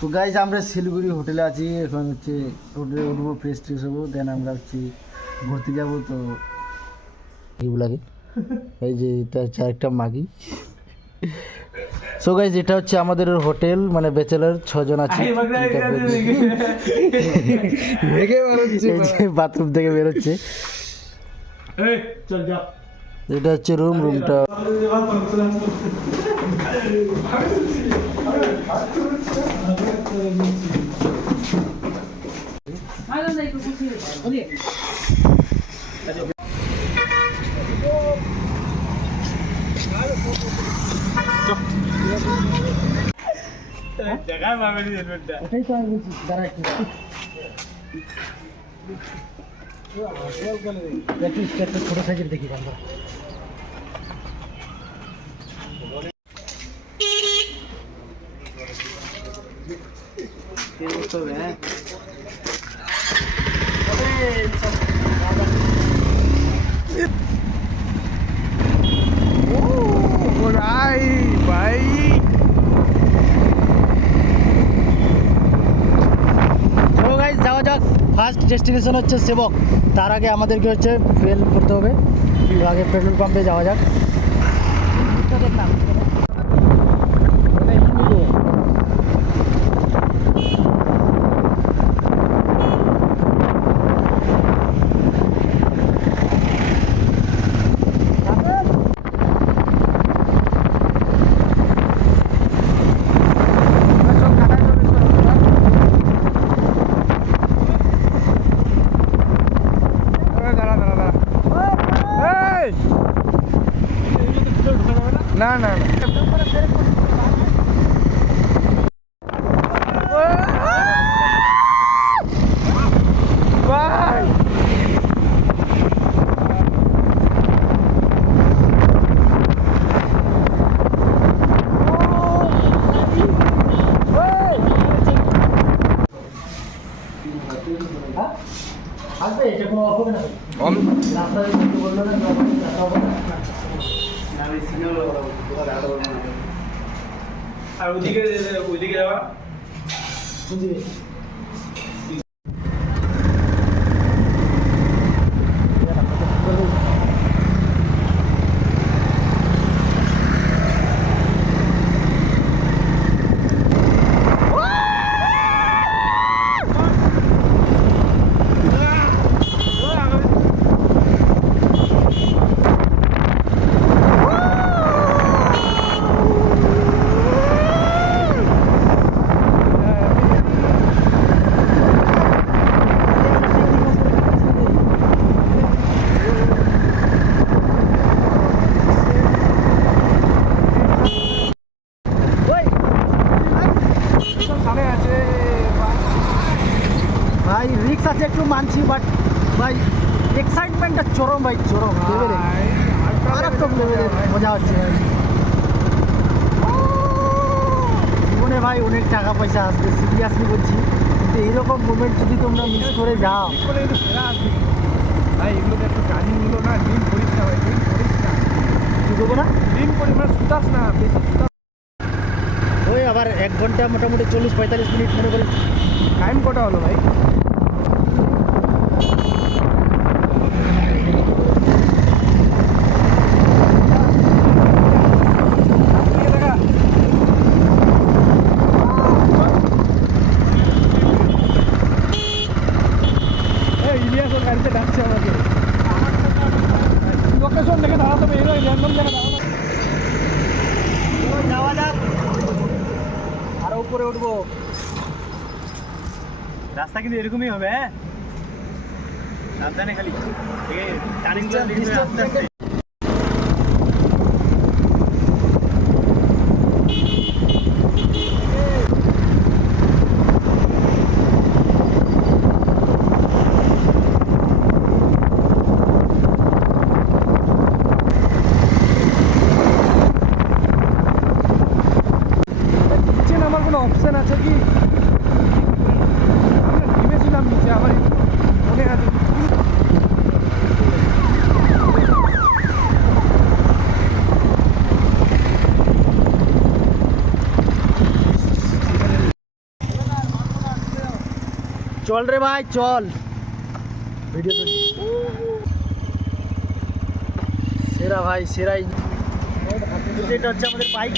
তো গাইজ আমরা শিলিগুড়ি হোটেলে আছি, এখন হচ্ছে হোটেলে উঠবো, ফ্রেশ ট্রেশ হবো, দেন আমরা হচ্ছে ঘুরতে যাবো। তো এইগুলাকে এই যে এটা হচ্ছে আরেকটা মাগি। সো গাইজ এটা হচ্ছে আমাদের হোটেল, মানে ব্যাচেলার 6 জন আছে। বাথরুম থেকে বেরোচ্ছে, এটা হচ্ছে রুমটা। ওটাই তো আমি বলছি, দাঁড়া একটু ছোট সাইজের দেখি আমরা। যাওয়া যাক। ফার্স্ট ডেস্টিনেশন হচ্ছে সেবক, তার আগে আমাদেরকে হচ্ছে ফুয়েল করতে হবে। আগে পেট্রোল পাম্পে যাওয়া যাক। না না আসবে, এটা কোনো হবে না। রাস্তায় বললো না আর ওইদিকে যাওয়া ভাই, রিক্স আছে একটু মানছি, বাট ভাই এক্সাইটমেন্টটা চরম, ভাই চরম লেভেলে, মারাত্মক লেভেলে মজা হচ্ছে ভাই। জীবনে ভাই অনেক টাকা পয়সা আসবে, সিরিয়াসলি বলছি, কিন্তু এইরকম মুভমেন্ট যদি তোমরা মিস করে যাও। ভাই এগুলো একটু গাড়িগুলো না ডিম করিস না ভাই, ডিম করিস না। কি দেবো না, ডিম করি মানে সুতাস না, বেশি সুতাস। ওই আবার 1 ঘন্টা মোটামুটি 40-45 মিনিট মনে করি। টাইম কটা হলো ভাই? ইলিয়াস ওর গাড়িতে ডাকছে আমাকে, লোকেশন দেখে দাঁড়াতে হবে, এই র্যান্ডম জায়গায় দাঁড়ানো। যাওয়া যাক, আরো উপরে উঠবো। রাস্তা কিন্তু এরকমই হবে, হ্যাঁ সাবধানে, খালি টার্নিং আস্তে আস্তে। আমার কোনো অপশন আছে কি? ভেবেছিলাম নিচে, আমার মনে আছে চল রে ভাই চল ভিডিও তো সেরা ভাই সেরাই এটা হচ্ছে আমাদের বাইক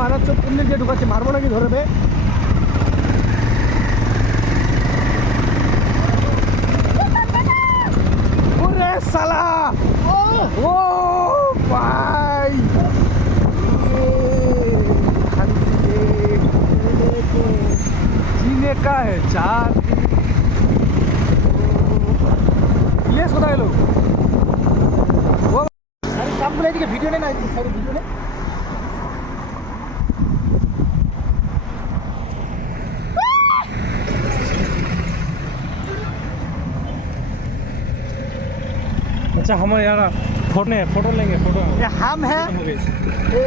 মারাচ্ছে পুণ্যে যে ঢুকাচ্ছে মারবো নাকি ধরবে ওরে সালা ও ভাই जीने का है चार ये सुना है लोग वो अरे काम बोले कि वीडियो नहीं ना सारी वीडियो ने अच्छा हमारे यहाँ फोटो लेंगे फोटो ये हम है ये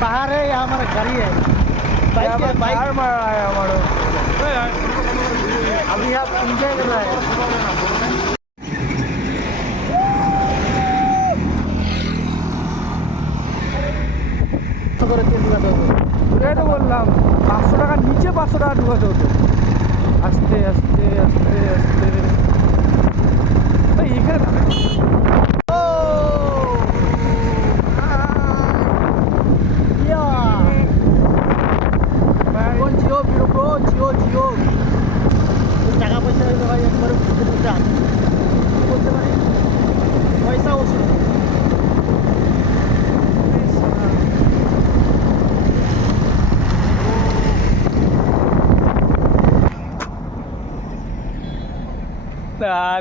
पहाड़ है यहाँ हमारा गाड़ी है बाइक है बाइक मार रहा है हमारा अभी आप एंजॉय कर रहे हैं তো বললাম 500 টাকার নিচে 500 টাকা ঢুকাতে হতো আস্তে আস্তে আস্তে আস্তে এখানে না জিও বিরো জিও জিও টাকা পয়সা হইলে ভাই একবার বলতে পারি পয়সা ওষুধ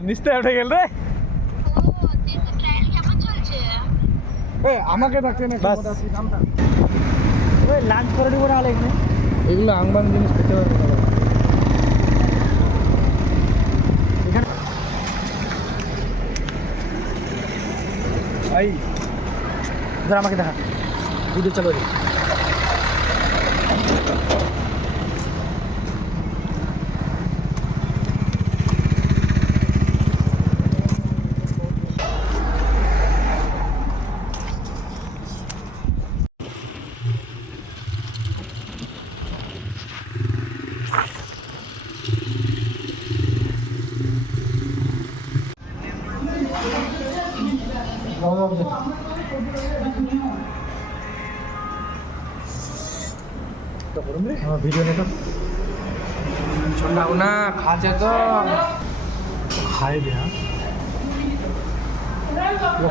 নিশ্চয় উঠে গেল রে আমাকে ডাকতে না লাঞ্চ করে দিব না এখানে এগুলো আংবাং জিনিস খেতে পারবে না এখানে ভাই ধর আমাকে দেখা ভিডিও চালু রে ভিডিও নেই তো ছোটা না খাচ্ছে তো খাই দে হ্যাঁ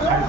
খাই